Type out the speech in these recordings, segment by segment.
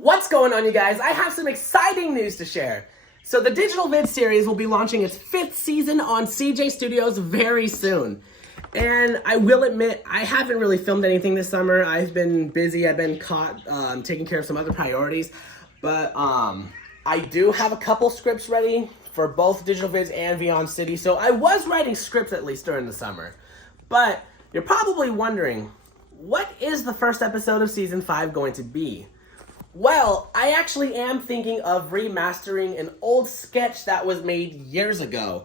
What's going on, you guys? I have some exciting news to share. So the Digital Vid series will be launching its 5th season on CJ Studios very soon. And I will admit, I haven't really filmed anything this summer. I've been busy. I've been caught taking care of some other priorities. But I do have a couple scripts ready for both Digital Vids and Beyond City. So I was writing scripts at least during the summer. But you're probably wondering, what is the first episode of Season 5 going to be? Well, I actually am thinking of remastering an old sketch that was made years ago.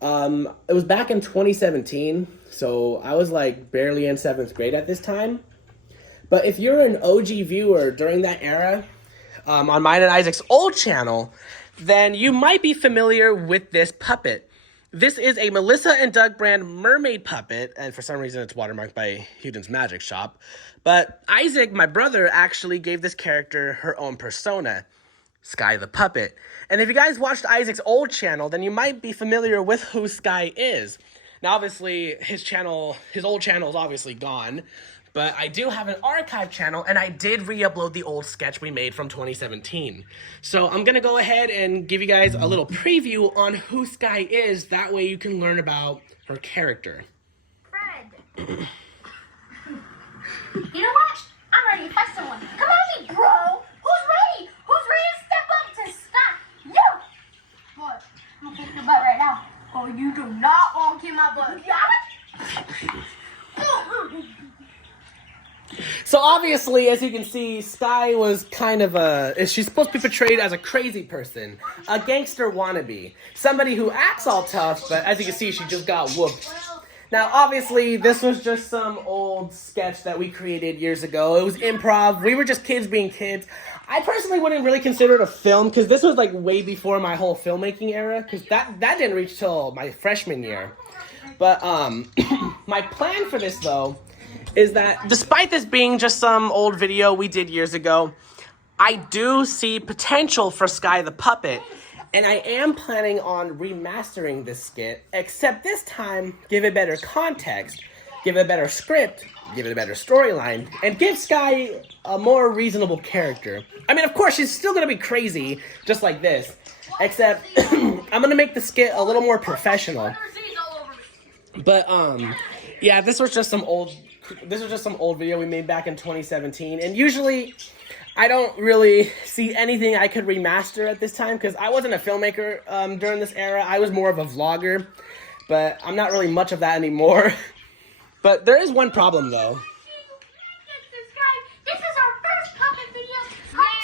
It was back in 2017, so I was like barely in 7th grade at this time. But if you're an OG viewer during that era, on mine and Isaac's old channel, then you might be familiar with this puppet. This is a Melissa and Doug brand mermaid puppet, and for some reason it's watermarked by Hudon's Magic Shop. But Isaac, my brother, actually gave this character her own persona, Skye the Puppet. And if you guys watched Isaac's old channel, then you might be familiar with who Skye is. Now, obviously, his old channel is obviously gone, but I do have an archive channel, and I did re-upload the old sketch we made from 2017. So I'm going to go ahead and give you guys a little preview on who Skye is. That way you can learn about her character. Fred. You know what? I'm ready to fight someone. Come on, me, bro. Who's ready? Who's ready to step up to Skye? You! What? I'm kicking your butt right now. Oh, you do not want to kick my butt. So obviously, as you can see, Skye was kind of she's supposed to be portrayed as a crazy person, a gangster wannabe, somebody who acts all tough, but as you can see, she just got whooped. Now, obviously, this was just some old sketch that we created years ago. It was improv. We were just kids being kids. I personally wouldn't really consider it a film, because this was like way before my whole filmmaking era, because that didn't reach till my freshman year. But my plan for this, though, is that despite this being just some old video we did years ago, I do see potential for Skye the Puppet, and I am planning on remastering this skit, except this time, give it better context, give it a better script, give it a better storyline, and give Skye a more reasonable character. I mean, of course, she's still gonna be crazy, just like this, except I'm gonna make the skit a little more professional. But, yeah, this was just some old video we made back in 2017, and usually I don't really see anything I could remaster at this time, because I wasn't a filmmaker during this era. I was more of a vlogger, but I'm not really much of that anymore. But there is one problem, though. This is our first puppet video.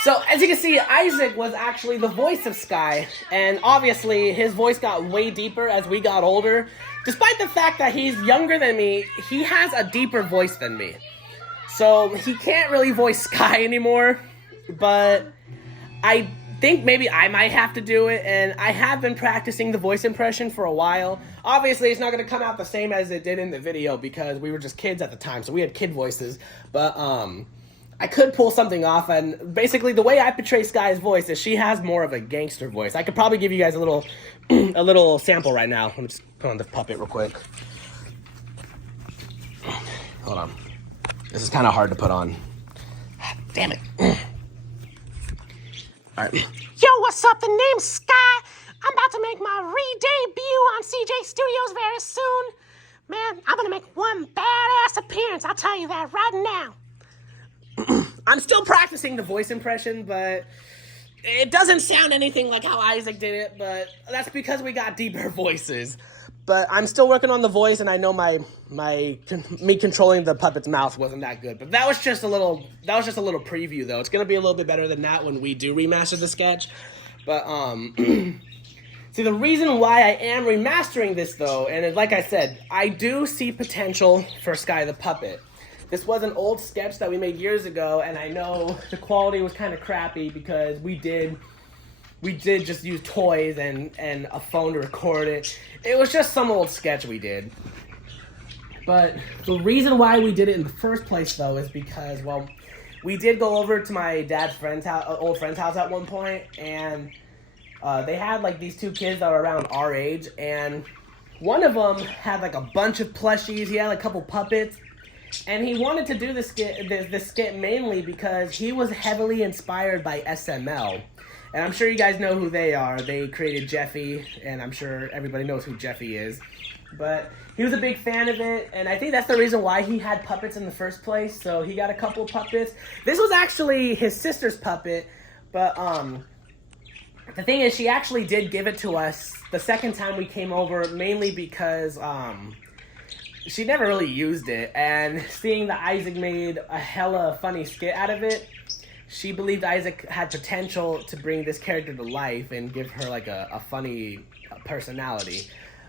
So, as you can see, Isaac was actually the voice of Skye, and obviously his voice got way deeper as we got older. Despite the fact that he's younger than me, he has a deeper voice than me. So, he can't really voice Skye anymore, but I think maybe I might have to do it, and I have been practicing the voice impression for a while. Obviously, it's not going to come out the same as it did in the video, because we were just kids at the time, so we had kid voices, but I could pull something off, and basically the way I portray Skye's voice is she has more of a gangster voice. I could probably give you guys a little a little sample right now. Let me just put on the puppet real quick. Hold on. This is kind of hard to put on. Damn it. Alright. Yo, what's up? The name's Skye. I'm about to make my re-debut on CJ Studios very soon. Man, I'm gonna make one badass appearance. I'll tell you that right now. I'm still practicing the voice impression, but it doesn't sound anything like how Isaac did it, but that's because we got deeper voices. But I'm still working on the voice, and I know me controlling the puppet's mouth wasn't that good. But that was just a little preview, though. It's gonna be a little bit better than that when we do remaster the sketch. But see, the reason why I am remastering this, though, and like I said, I do see potential for Skye the Puppet. This was an old sketch that we made years ago, and I know the quality was kind of crappy because we did just use toys and a phone to record it. It was just some old sketch we did. But the reason why we did it in the first place, though, is because, well, we did go over to my dad's old friend's house at one point, and they had like these two kids that were around our age, and one of them had like a bunch of plushies. He had like a couple puppets, And he wanted to do this skit mainly because he was heavily inspired by SML. And I'm sure you guys know who they are. They created Jeffy, and I'm sure everybody knows who Jeffy is. But he was a big fan of it, and I think that's the reason why he had puppets in the first place. So he got a couple of puppets. This was actually his sister's puppet, but the thing is, she actually did give it to us the second time we came over, mainly because she never really used it. And seeing that Isaac made a hella funny skit out of it, she believed Isaac had potential to bring this character to life and give her like a funny personality.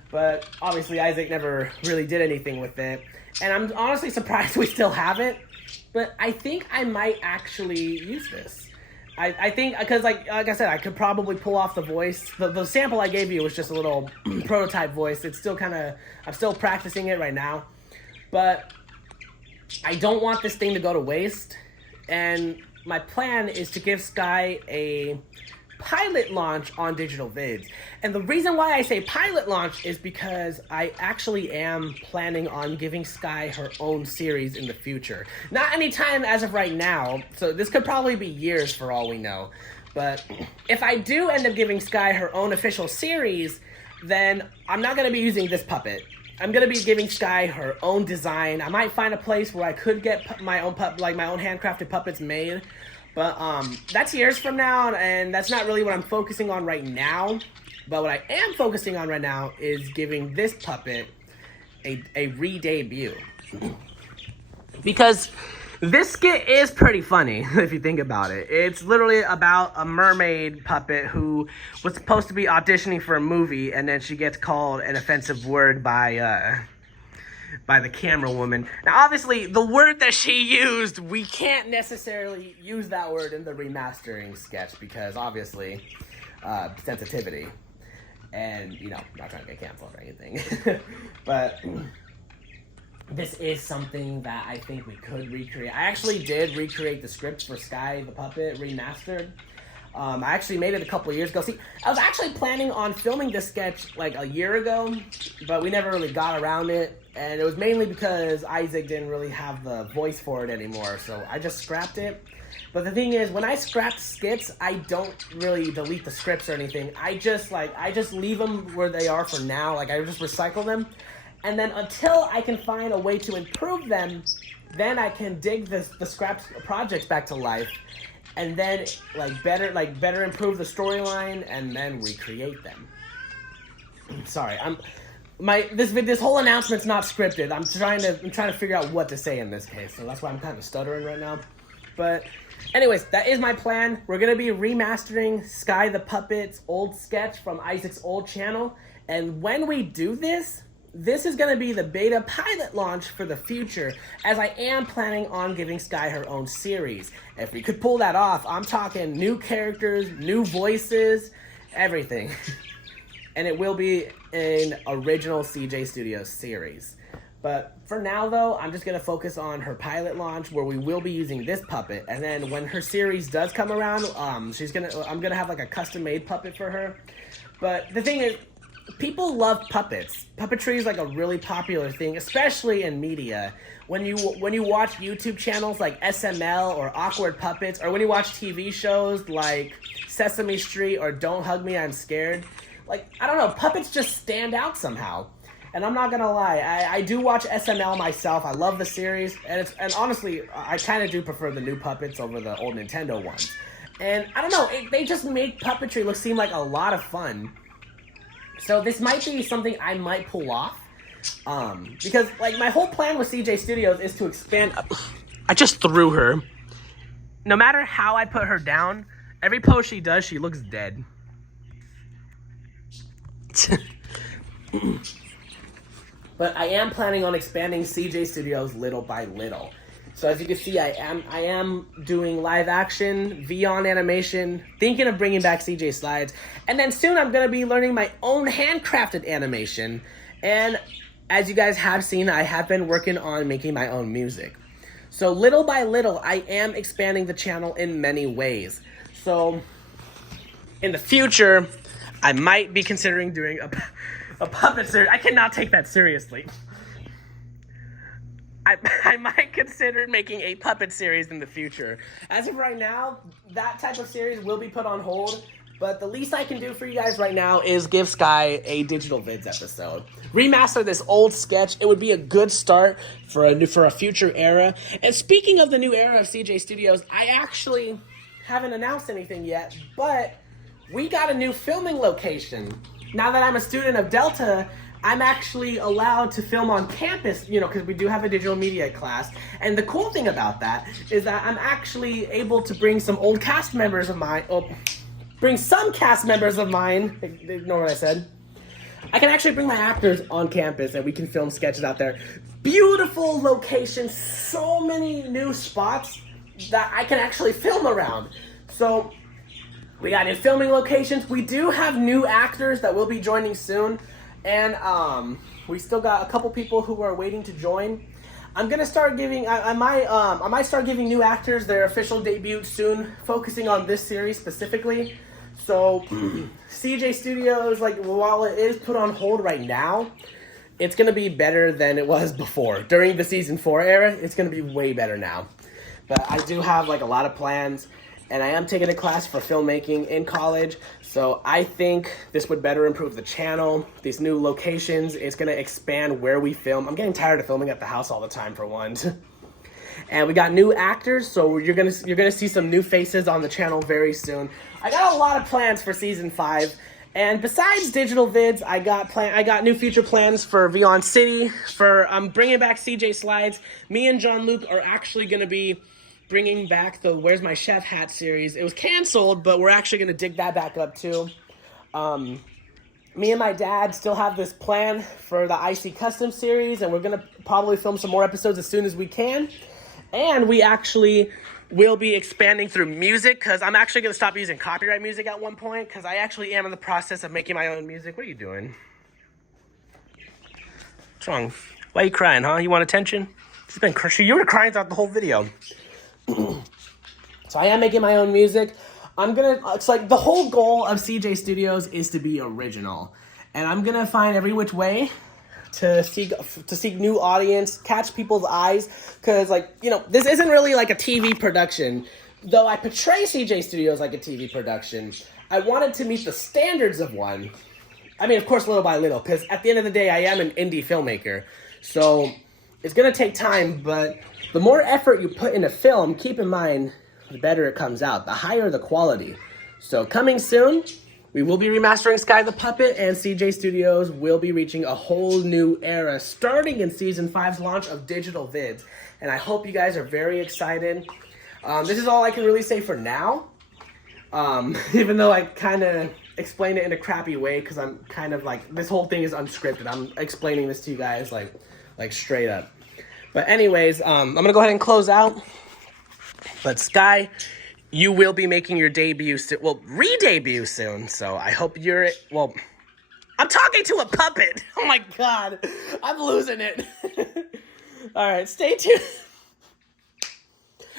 But obviously Isaac never really did anything with it. And I'm honestly surprised we still have it. But I think I might actually use this. I think, because like I said, I could probably pull off the voice. The sample I gave you was just a little prototype voice. It's still kind of, I'm still practicing it right now. But I don't want this thing to go to waste. And my plan is to give Skye a pilot launch on Digital Vids. And the reason why I say pilot launch is because I actually am planning on giving Skye her own series in the future. Not anytime as of right now, so this could probably be years for all we know. But if I do end up giving Skye her own official series, then I'm not going to be using this puppet. I'm going to be giving Skye her own design. I might find a place where I could get my own my own handcrafted puppets made. But that's years from now, and that's not really what I'm focusing on right now. But what I am focusing on right now is giving this puppet a re-debut. Because this skit is pretty funny, if you think about it. It's literally about a mermaid puppet who was supposed to be auditioning for a movie, and then she gets called an offensive word by the camera woman. Now, obviously, the word that she used, we can't necessarily use that word in the remastering sketch because, obviously, sensitivity. And, you know, not trying to get canceled or anything. But this is something that I think we could recreate. I actually did recreate the script for Skye The Puppet remastered. I actually made it a couple years ago. See, I was actually planning on filming this sketch like a year ago, but we never really got around it. And it was mainly because Isaac didn't really have the voice for it anymore, so I just scrapped it. But the thing is, when I scrap skits, I don't really delete the scripts or anything. I just leave them where they are for now. Like, I just recycle them. And then until I can find a way to improve them, then I can dig the scrapped projects back to life. And then better improve the storyline and then recreate them. Sorry, this whole announcement's not scripted. I'm trying to figure out what to say in this case, so that's why I'm kind of stuttering right now. But anyways, that is my plan. We're gonna be remastering Skye the Puppet's old sketch from Isaac's old channel, and when we do this is going to be the beta pilot launch for the future, as I am planning on giving Skye her own series. If we could pull that off, I'm talking new characters, new voices, everything. And it will be an original CJ Studios series. But for now, though, I'm just going to focus on her pilot launch, where we will be using this puppet. And then when her series does come around, I'm going to have like a custom-made puppet for her. But the thing is, people love puppets. Puppetry is like a really popular thing, especially in media. When you watch YouTube channels like SML or Awkward Puppets, or when you watch TV shows like Sesame Street or Don't Hug Me, I'm Scared. Like, I don't know, puppets just stand out somehow. And I'm not gonna lie, I do watch SML myself. I love the series, and honestly, I kind of do prefer the new puppets over the old Nintendo ones. And I don't know, they just make puppetry seem like a lot of fun. So this might be something I might pull off, because like my whole plan with CJ Studios is to expand. I just threw her. No matter how I put her down, every pose she does, she looks dead. But I am planning on expanding CJ Studios little by little. So as you can see, I am doing live action, Vyond animation, thinking of bringing back CJ Slides, and then soon I'm going to be learning my own handcrafted animation. And as you guys have seen, I have been working on making my own music. So little by little, I am expanding the channel in many ways. So in the future, I might be considering doing a puppet series. I cannot take that seriously. I might consider making a puppet series in the future. As of right now, that type of series will be put on hold, but the least I can do for you guys right now is give Skye a digital vids episode. Remaster this old sketch. It would be a good start for a future era. And speaking of the new era of CJ Studios, I actually haven't announced anything yet, but we got a new filming location. Now that I'm a student of Delta, I'm actually allowed to film on campus, because we do have a digital media class. And the cool thing about that is that I'm actually able to bring some old cast members of mine, bring some cast members of mine, ignore what I said. I can actually bring my actors on campus and we can film sketches out there. Beautiful location, so many new spots that I can actually film around. So we got new filming locations. We do have new actors that will be joining soon. And we still got a couple people who are waiting to join. I'm gonna start giving. I might start giving new actors their official debut soon, focusing on this series specifically. So, CJ Studios, while it is put on hold right now, it's gonna be better than it was before. During the season 4 era, it's gonna be way better now. But I do have a lot of plans. And I am taking a class for filmmaking in college, so I think this would better improve the channel. These new locations, it's gonna expand where we film. I'm getting tired of filming at the house all the time for one. And we got new actors, so you're gonna see some new faces on the channel very soon. I got a lot of plans for season 5. And besides digital vids, I got new future plans for Beyond City. I'm bringing back CJ Slides. Me and John Luke are actually gonna be bringing back the Where's My Chef Hat series. It was canceled, but we're actually going to dig that back up too. Me and my dad still have this plan for the IC Custom series, and we're going to probably film some more episodes as soon as we can. And we actually will be expanding through music, because I'm actually going to stop using copyright music at one point, because I actually am in the process of making my own music. What are you doing? What's wrong? Why are you crying, huh? You want attention? You were crying throughout the whole video. So I am making my own music. It's the whole goal of CJ Studios is to be original. And I'm gonna find every which way to seek new audience, catch people's eyes. Cause this isn't really like a TV production. Though I portray CJ Studios like a TV production, I wanted to meet the standards of one. I mean, of course, little by little, because at the end of the day, I am an indie filmmaker. So it's gonna take time, but the more effort you put in a film, keep in mind, the better it comes out, the higher the quality. So coming soon, we will be remastering Skye the Puppet, and CJ Studios will be reaching a whole new era, starting in Season 5's launch of digital vids. And I hope you guys are very excited. This is all I can really say for now, even though I kind of explained it in a crappy way, because I'm kind of this whole thing is unscripted. I'm explaining this to you guys like straight up. But anyways, I'm going to go ahead and close out. But Skye, you will be making your debut re-debut soon. So I hope I'm talking to a puppet. Oh my God. I'm losing it. All right, stay tuned.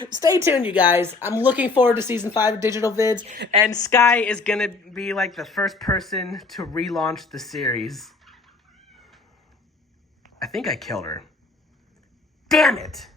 Stay tuned, you guys. I'm looking forward to Season 5 of Digital Vids. And Skye is going to be the first person to relaunch the series. I think I killed her. Damn it!